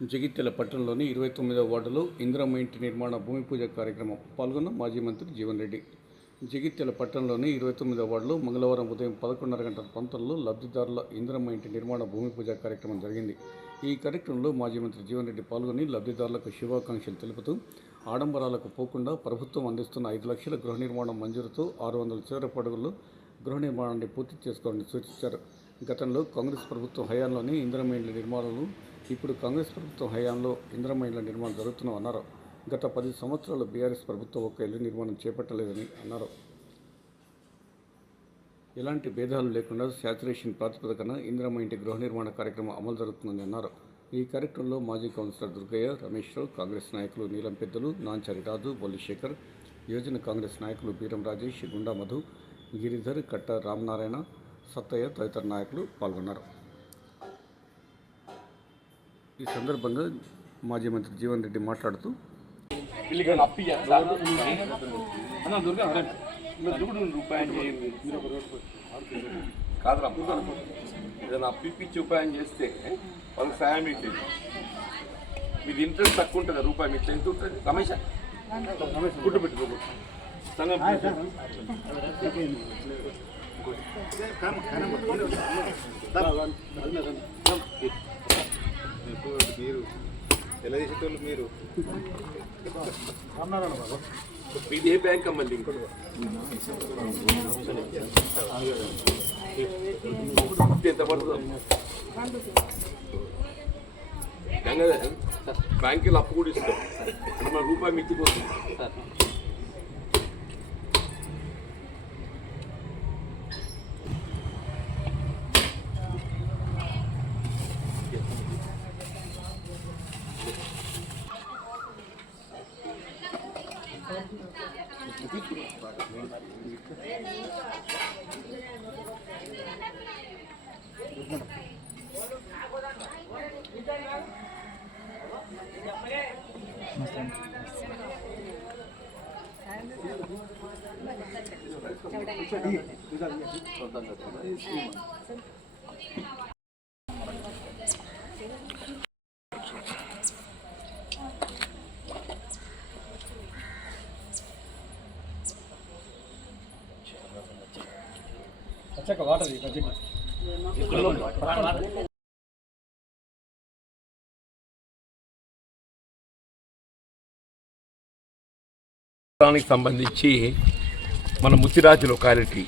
జగిత్యాల పట్టణంలోని ఇరవై తొమ్మిదవ వార్డులో ఇందిరమ్మ ఇంటి నిర్మాణ భూమి పూజ కార్యక్రమం పాల్గొన్న మాజీ మంత్రి జీవన్ రెడ్డి. జగిత్యాల పట్టణంలోని ఇరవై తొమ్మిదవ వార్డులో మంగళవారం ఉదయం పదకొండున్నర గంటల ప్రాంతంలో లబ్ధిదారుల ఇందిరమ్మ ఇంటి నిర్మాణ భూమి పూజ కార్యక్రమం జరిగింది. ఈ కార్యక్రమంలో మాజీ మంత్రి జీవన్ రెడ్డి పాల్గొని లబ్ధిదారులకు శుభాకాంక్షలు తెలుపుతూ ఆడంబరాలకు పోకుండా ప్రభుత్వం అందిస్తున్న ఐదు లక్షల గృహ నిర్మాణం మంజూరుతో ఆరు వందల చివరి పడుగుల్లో గృహ నిర్మాణాన్ని పూర్తి చేసుకోవాలని సూచించారు. గతంలో కాంగ్రెస్ ప్రభుత్వం హయాంలోనే ఇందిరమ్మ ఇండ్ల నిర్మాణాలు ఇప్పుడు కాంగ్రెస్ ప్రభుత్వం హయాంలో ఇందిరమ్మ నిర్మాణం జరుగుతున్నాం అన్నారు. గత పది సంవత్సరాలు బీఆర్ఎస్ ప్రభుత్వం ఒక ఇల్లు నిర్మాణం చేపట్టలేదని అన్నారు. ఎలాంటి భేదాలు లేకుండా శాచురేషన్ ప్రాతిపదికన ఇందిరమ్మ ఇంటి గృహ నిర్మాణ కార్యక్రమం అమలు జరుగుతుందని అన్నారు. ఈ కార్యక్రమంలో మాజీ కౌన్సిలర్ దుర్గయ్య రమేష్ రావు కాంగ్రెస్ నాయకులు నీలం పెద్దలు నాంచారి రాజు బొల్లిశేఖర్ యువజన కాంగ్రెస్ నాయకులు బీరం రాజేష్ గుండా మధు గిరిధర్ కట్ట రామనారాయణ సత్తయ్య తదితర నాయకులు పాల్గొన్నారు. ఈ సందర్భంగా మాజీ మంత్రి జీవన్ రెడ్డి మాట్లాడుతూ కాదురా ఏదైనా అప్పిప్పించి ఉపాయం చేస్తే వాళ్ళకి సాయం ఏంటి మీది ఇంట్రెస్ట్ తక్కువ ఉంటుంది? రూపాయి మీకు ఎంత ఉంటుంది. రమేష్ గుడ్డు పెట్టుకో సంగం మీరు ఎలా చేసేటోళ్ళు మీరు? మీది ఏ బ్యాంక్ అమ్మండి ఇంకో ఎంత పడుతుందో? బ్యాంకులో అప్పు కూడా ఇస్తాం. మన రూపాయి చూడండి మిచ్చిపోతుంది దానికి సంబంధించి మన ముత్తిరాజు లొకాలిటీ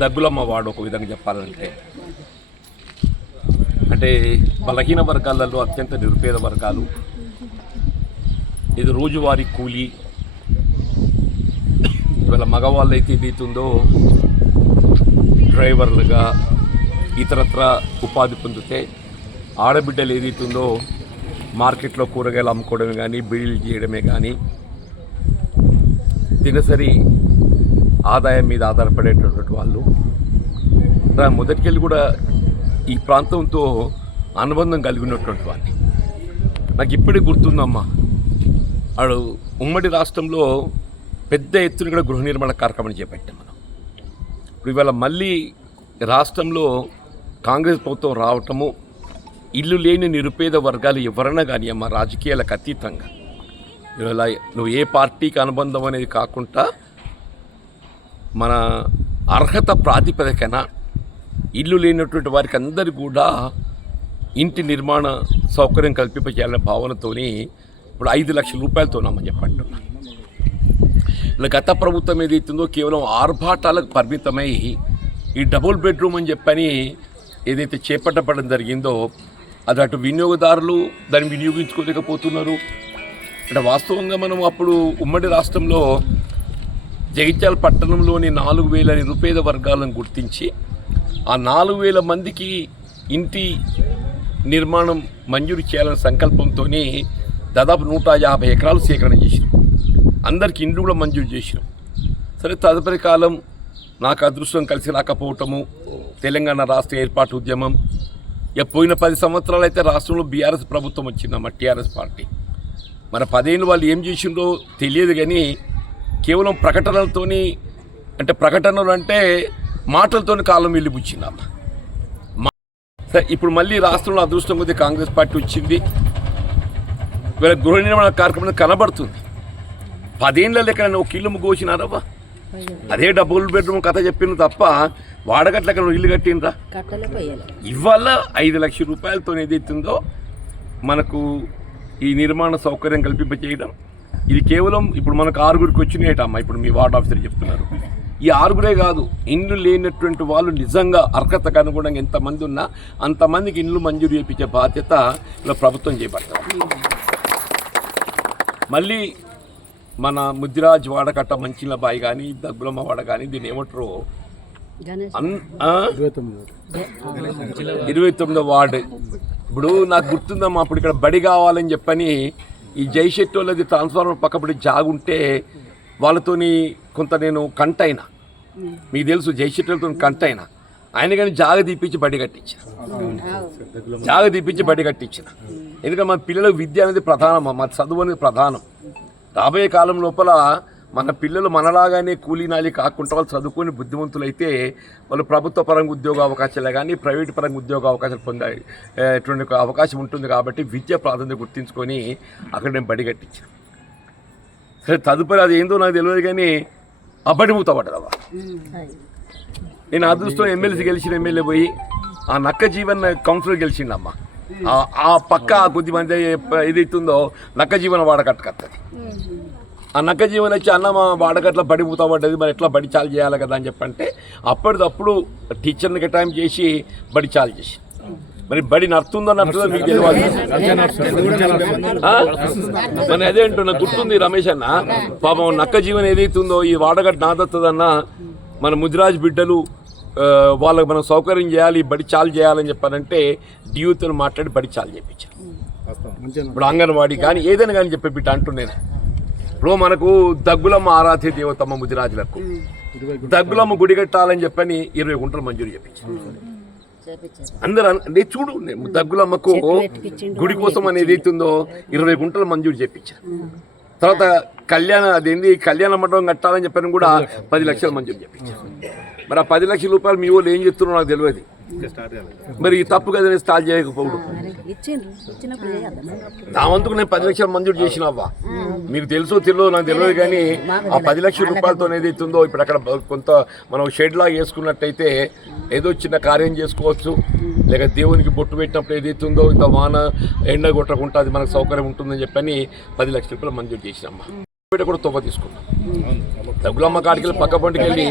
దగ్గులమ్మ వాడు ఒక విధంగా చెప్పాలంటే. అంటే బలహీన వర్గాలలో అత్యంత నిరుపేద వర్గాలు. ఇది రోజువారీ కూలీ. ఇవాళ మగవాళ్ళు అయితే ఏదైతుందో డ్రైవర్లుగా ఇతరత్ర ఉపాధి పొందితే ఆడబిడ్డలు ఏదైతుందో మార్కెట్లో కూరగాయలు అమ్ముకోవడమే కానీ బిల్లు చేయడమే కానీ దినసరి ఆదాయం మీద ఆధారపడేటటువంటి వాళ్ళు. మొదటికెళ్ళి కూడా ఈ ప్రాంతంతో అనుబంధం కలిగి ఉన్నటువంటి వాళ్ళని నాకు ఇప్పుడే గుర్తుందమ్మా. వాడు ఉమ్మడి రాష్ట్రంలో పెద్ద ఎత్తున కూడా గృహ నిర్మాణ కార్యక్రమం చేపట్టాం మనం. ఇప్పుడు ఇవాళ మళ్ళీ రాష్ట్రంలో కాంగ్రెస్ ప్రభుత్వం రావటము ఇల్లు లేని నిరుపేద వర్గాలు ఎవరైనా కానీ అమ్మ రాజకీయాలకు అతీతంగా. ఇలా నువ్వు ఏ పార్టీకి అనుబంధం అనేది కాకుండా మన అర్హత ప్రాతిపదికన ఇల్లు లేనటువంటి వారికి అందరి కూడా ఇంటి నిర్మాణ సౌకర్యం కల్పింపజేయాలనే భావనతోని ఇప్పుడు ఐదు లక్షల రూపాయలతో ఉన్నామని చెప్పంటున్నా గత ప్రభుత్వం ఏదైతుందో కేవలం ఆర్భాటాలకు పరిమితమై ఈ డబుల్ బెడ్రూమ్ అని చెప్పని ఏదైతే చేపట్టబడడం జరిగిందో అది అటు వినియోగదారులు దాన్ని వినియోగించుకోలేకపోతున్నారు. అంటే వాస్తవంగా మనం అప్పుడు ఉమ్మడి రాష్ట్రంలో జగిత్యాల పట్టణంలోని నాలుగు వేల నిరుపేద వర్గాలను గుర్తించి ఆ నాలుగు వేల మందికి ఇంటి నిర్మాణం మంజూరు చేయాలనే సంకల్పంతో దాదాపు నూట యాభై ఎకరాలు సేకరణ చేసినాం. అందరికి ఇండ్లు కూడా మంజూరు చేసినాం. సరే తదుపరి కాలం నాకు అదృష్టం కలిసి రాకపోవటము తెలంగాణ రాష్ట్ర ఏర్పాటు ఉద్యమం ఇక పోయిన పది సంవత్సరాలు అయితే రాష్ట్రంలో బీఆర్ఎస్ ప్రభుత్వం వచ్చిందమ్మ టీఆర్ఎస్ పార్టీ. మన పదేళ్ళు వాళ్ళు ఏం చేసిండ్రో తెలియదు కానీ కేవలం ప్రకటనలతోని అంటే ప్రకటనలు అంటే మాటలతో కాలం వెళ్ళిపుచ్చిందమ్మ మా- సరే ఇప్పుడు మళ్ళీ రాష్ట్రంలో అదృష్టం కొద్ది కాంగ్రెస్ పార్టీ వచ్చింది. వీళ్ళ గృహ నిర్మాణ కార్యక్రమం కనబడుతుంది. పదేళ్ళ లెక్క ఒక ఇల్లు ముగ్గోసినారవ్వ అదే డబుల్ బెడ్రూమ్ కథ చెప్పిన తప్ప వాడగట్ల ఇల్లు కట్టినరా కట్టలేకపోయాలి ఇవాళ ఐదు లక్షల రూపాయలతో ఏదైతుందో మనకు ఈ నిర్మాణ సౌకర్యం కల్పింప చేయడం ఇది కేవలం ఇప్పుడు మనకు ఆరుగురికి వచ్చినాయటమ్మా ఇప్పుడు మీ వార్డ్ ఆఫీసర్ చెప్తున్నారు. ఈ ఆరుగురే కాదు ఇండ్లు లేనటువంటి వాళ్ళు నిజంగా అర్హతకు అనుగుణంగా ఎంతమంది ఉన్నా అంతమందికి ఇండ్లు మంజూరు చేయించే బాధ్యత ఇలా ప్రభుత్వం చేపడతారు మళ్ళీ మన ముద్దిరాజ్ వాడకట్ట మంచిల బాయి కానీ దగ్గులమ్మ వాడ కానీ దీన్ని ఏమంటారు? ఇరవై తొమ్మిదో వార్డు. ఇప్పుడు నాకు గుర్తుందమ్మా అప్పుడు ఇక్కడ బడి కావాలని చెప్పని ఈ జైశెట్టి వాళ్ళది ట్రాన్స్ఫార్మర్ పక్కపడి జాగుంటే వాళ్ళతోని కొంత నేను కంట అయినా మీకు తెలుసు జైశెట్టి వాళ్ళతో కంట అయినా ఆయన కానీ జాగ తీపిచ్చి బడి కట్టించిన. జాగ తీపిచ్చి బడి కట్టించిన. ఎందుకంటే మన పిల్లలకు విద్య అనేది ప్రధానం మన చదువు అనేది ప్రధానం. రాబోయే కాలం లోపల మన పిల్లలు మనలాగానే కూలీనాలి కాకుండా వాళ్ళు చదువుకొని బుద్ధిమంతులైతే వాళ్ళు ప్రభుత్వ పరంగా ఉద్యోగ అవకాశాలే కానీ ప్రైవేట్ పరంగా ఉద్యోగ అవకాశాలు పొందేటువంటి అవకాశం ఉంటుంది కాబట్టి విద్య ప్రాధాన్యత గుర్తించుకొని అక్కడ నేను బడి కట్టించాను. సరే తదుపరి అది ఏందో నాకు తెలియదు కానీ అబ్బడి మూతపడ్డదవ్వ నేను అదృష్టం ఎమ్మెల్సీ గెలిచిన ఎమ్మెల్యే పోయి ఆ నక్క జీవన్ కౌన్సిలర్ గెలిచిండమ్మ. ఆ- ఆ పక్క ఆ కొద్ది మంది ఏదైతుందో నక్క జీవన వాడకట్టుకత్తది ఆ నక్క జీవన వచ్చి అన్న మా వాడకట్ల బడి పడ్డది మరి ఎట్లా బడి చాలు చేయాలి కదా అని చెప్పంటే అప్పటిదప్పుడు టీచర్ని టైం చేసి బడి చాలు చేసి. మరి బడి నడుతుందో నడుతుందో మీకు తెలియదు? మరి అదే అంటున్నా గుర్తుంది రమేష్ అన్న. పాపం నక్క జీవన్ ఏదైతుందో ఈ వాడగట్టు నాదత్తదన్న మన ముదిరాజ్ బిడ్డలు వాళ్ళకి మనం సౌకర్యం చేయాలి బడి చాలు చేయాలని చెప్పారంటే డ్యూతో మాట్లాడి బడి చాలు చేయించారు ఇప్పుడు అంగన్వాడీ కానీ ఏదైనా కానీ చెప్పే బిడ్డ అంటున్నాను ఇప్పుడు మనకు దగ్గులమ్మ ఆరాధ్య దేవతమ్మ ముదిరాజులకు దగ్గులమ్మ గుడి కట్టాలని చెప్పని ఇరవై గుంటలు మంజూరు చేయించారు అందరూ అంటే చూడు నేను దగ్గులమ్మకు గుడి కోసం అనేది అవుతుందో ఇరవై గుంటలు మంజూరు చేయించారు తర్వాత కళ్యాణ అదేంది? కళ్యాణ మండపం కట్టాలని చెప్పని కూడా పది లక్షలు. మంజూరు చేయించారు మరి ఆ పది లక్షల రూపాయలు మీ వాళ్ళు ఏం చెప్తున్నారో నాకు తెలియదు. మరి ఈ తప్పు కదా స్టార్ట్ చేయకపోవడం. నా వంతుకు నేను పది లక్షలు మంజూరు చేసిన అవ్వ. మీకు తెలుసో తెలియదు నాకు తెలియదు కానీ ఆ పది లక్షల రూపాయలతో ఏది అవుతుందో ఇప్పుడు అక్కడ కొంత మనం షెడ్ లాగా వేసుకున్నట్టయితే ఏదో చిన్న కార్యం చేసుకోవచ్చు. లేక దేవునికి బొట్టు పెట్టినప్పుడు ఏదైతుందో ఇంత వాన ఎండ కొట్టకుండా అది మనకు సౌకర్యం ఉంటుందని చెప్పని పది లక్షల రూపాయలు మంజూరు చేసినమ్మా ఉప్పరపేట కూడా తవ్వ తీసుకున్నాం. దగ్గులమ్మ కాడికి వెళ్ళి పక్క పంటికి వెళ్ళి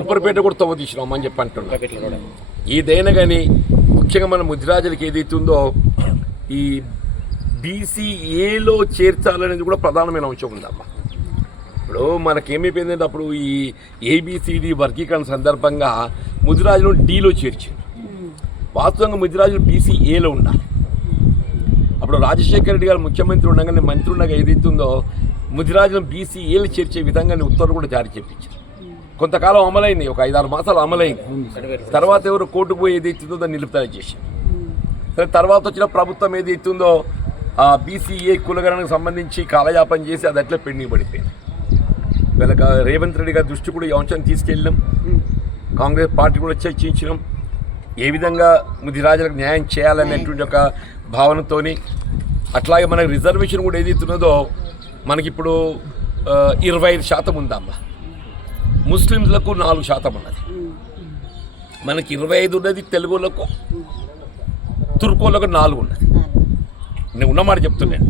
ఉప్పరపేట కూడా తొవ్వ తీసినాం అని చెప్పి అంటున్నాం ఏదైనా కానీ ముఖ్యంగా మన ముదిరాజులకి ఉందో ఈ బీసీఏలో చేర్చాలనేది కూడా ప్రధానమైన అంశం ఉందమ్మా. ఇప్పుడు మనకేమైపోయిందంటే అప్పుడు ఈ ఏబిసిడి వర్గీకరణ సందర్భంగా ముదిరాజులు డీలో చేర్చారు. వాస్తవంగా ముదిరాజులు బీసీఏలో ఉండాలి. అప్పుడు రాజశేఖర రెడ్డి గారు ముఖ్యమంత్రి ఉండగానే మంత్రి ఉండగా ఏదైతుందో ముదిరాజులను బీసీఏలు చేర్చే విధంగా ఉత్తర్వులు కూడా జారీ చేయించారు కొంతకాలం అమలైంది ఒక ఐదారు మాసాలు అమలైంది. తర్వాత ఎవరు కోర్టుకు పోయి ఏదైతుందో దాన్ని నిలుపుదల చేశారు. సరే తర్వాత వచ్చిన ప్రభుత్వం ఏది ఎత్తుందో ఆ బీసీఏ కులగణకు సంబంధించి కాలయాపన చేసి అది అట్లా పెండింగ్ పడిపోయింది. వీళ్ళ రేవంత్ రెడ్డి గారి దృష్టి కూడా ఈ అంశాన్ని తీసుకెళ్ళాం కాంగ్రెస్ పార్టీ కూడా చర్చించినాం. ఏ విధంగా ముదిరాజులకు న్యాయం చేయాలనేటువంటి ఒక భావనతోని అట్లాగే మనకు రిజర్వేషన్ కూడా ఏదైతున్నదో మనకిప్పుడు ఇరవై ఐదు శాతం ఉందమ్మా. ముస్లింలకు నాలుగు శాతం ఉన్నది. మనకి ఇరవై ఐదు ఉన్నది తెలుగులకు తుర్కోలకు నాలుగు ఉన్నది. నేను ఉన్నమాట చెప్తున్నాను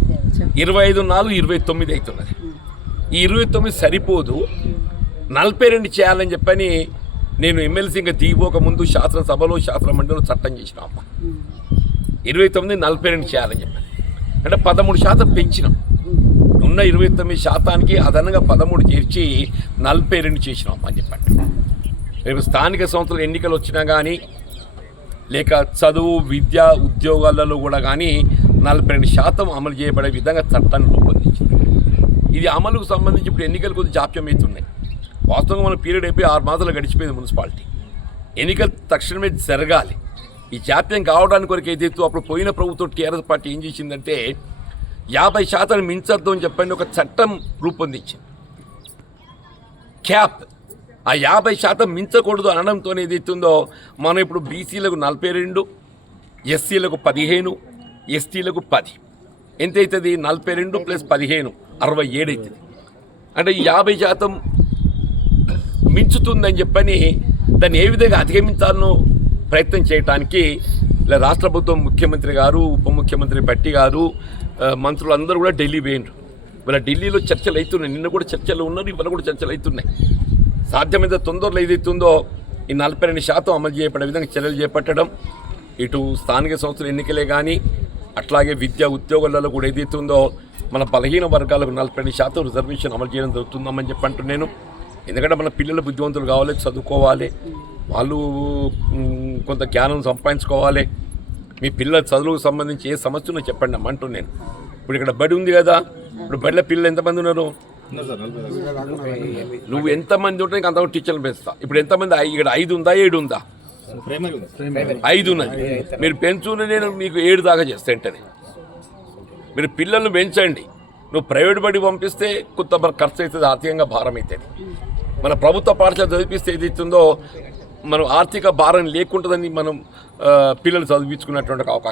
ఇరవై ఐదు నాలుగు ఇరవై తొమ్మిది అవుతున్నది ఈ ఇరవై తొమ్మిది సరిపోదు. నలభై రెండు చేయాలని చెప్పని నేను ఎమ్మెల్సీ ఇంకా దిగిపోక ముందు శాసనసభలో శాసన మండలిలో చట్టం చేసిన అమ్మ. ఇరవై తొమ్మిది నలభై రెండు చేయాలని చెప్పాను. అంటే పదమూడు శాతం పెంచినాం. ఉన్న ఇరవై తొమ్మిది శాతానికి అదనంగా పదమూడు చేర్చి నలభై రెండు చేసినాం అమ్మ అని చెప్పండి రేపు స్థానిక సంస్థలు ఎన్నికలు వచ్చినా కానీ లేక చదువు విద్య ఉద్యోగాలలో కూడా కానీ నలభై రెండు శాతం అమలు చేయబడే విధంగా చట్టాన్ని రూపొందించింది. ఇది అమలుకు సంబంధించి ఇప్పుడు ఎన్నికలు కొద్దిగా జాప్యం అవుతున్నాయి వాస్తవంగా మన పీరియడ్ అయిపోయి ఆరు మాసాలు గడిచిపోయింది మున్సిపాలిటీ. ఎన్నికలు తక్షణమే జరగాలి. ఈ జాప్యం కావడానికి వరకు ఏదైతే అప్పుడు పోయిన ప్రభుత్వం టీఆర్ఎస్ పార్టీ ఏం చేసిందంటే యాభై శాతం మించద్దు అని చెప్పండి ఒక చట్టం రూపొందించింది. క్యాప్. ఆ యాభై శాతం మించకూడదు అనడంతో ఏదైతుందో మనం ఇప్పుడు బీసీలకు నలభై రెండు ఎస్సీలకు పదిహేను ఎస్టీలకు పది. ఎంత అవుతుంది నలభై రెండు ప్లస్ పదిహేను అరవై ఏడు అవుతుంది అంటే యాభై శాతం మించుతుందని చెప్పని దాన్ని ఏ విధంగా అధిగమించాలనో ప్రయత్నం చేయడానికి ఇలా రాష్ట్ర ప్రభుత్వం ముఖ్యమంత్రి గారు ఉప ముఖ్యమంత్రి భట్టి గారు మంత్రులు అందరూ కూడా ఢిల్లీ పోయినరు ఇలా ఢిల్లీలో చర్చలు అవుతున్నాయి నిన్న కూడా చర్చలు ఉన్నారు ఇవాళ కూడా చర్చలు అవుతున్నాయి సాధ్యమైనంత తొందరలో ఏదైతుందో ఈ నలభై రెండు శాతం అమలు చేయబడే విధంగా చర్యలు చేపట్టడం ఇటు స్థానిక సంస్థల ఎన్నికలే కానీ అట్లాగే విద్యా ఉద్యోగాలలో కూడా ఏదైతుందో మన బలహీన వర్గాలకు నలభై శాతం రిజర్వేషన్ అమలు చేయడం జరుగుతుందామని చెప్పి అంటున్నాను. ఎందుకంటే మన పిల్లలు బుద్ధివంతులు కావాలి చదువుకోవాలి. వాళ్ళు కొంత జ్ఞానం సంపాదించుకోవాలి. మీ పిల్లల చదువుకు సంబంధించి ఏ సమస్య ఉన్నా చెప్పండి అమ్మ నేను. ఇప్పుడు ఇక్కడ బడి ఉంది కదా ఇప్పుడు బడిలో పిల్లలు ఎంతమంది ఉన్నారు? నువ్వు ఎంతమంది ఉంటే నీకు అంతమంది టీచర్లు పెంచుతా. ఇప్పుడు ఎంతమంది? ఇక్కడ ఐదు ఉందా? ఏడు ఉందా? ఐదు ఉన్నది. మీరు పెంచుకుని నేను మీకు ఏడు దాకా చేస్తా ఏంటది? మీరు పిల్లల్ని పెంచండి. నువ్వు ప్రైవేట్ బడి పంపిస్తే కొంత ఖర్చు అవుతుంది ఆర్థికంగా భారం అవుతుంది. మన ప్రభుత్వ పాఠశాల చదివిస్తే ఏదైతుందో మనం ఆర్థిక భారం లేకుంటుందని మనం పిల్లలు చదివించుకున్నటువంటి అవకాశం.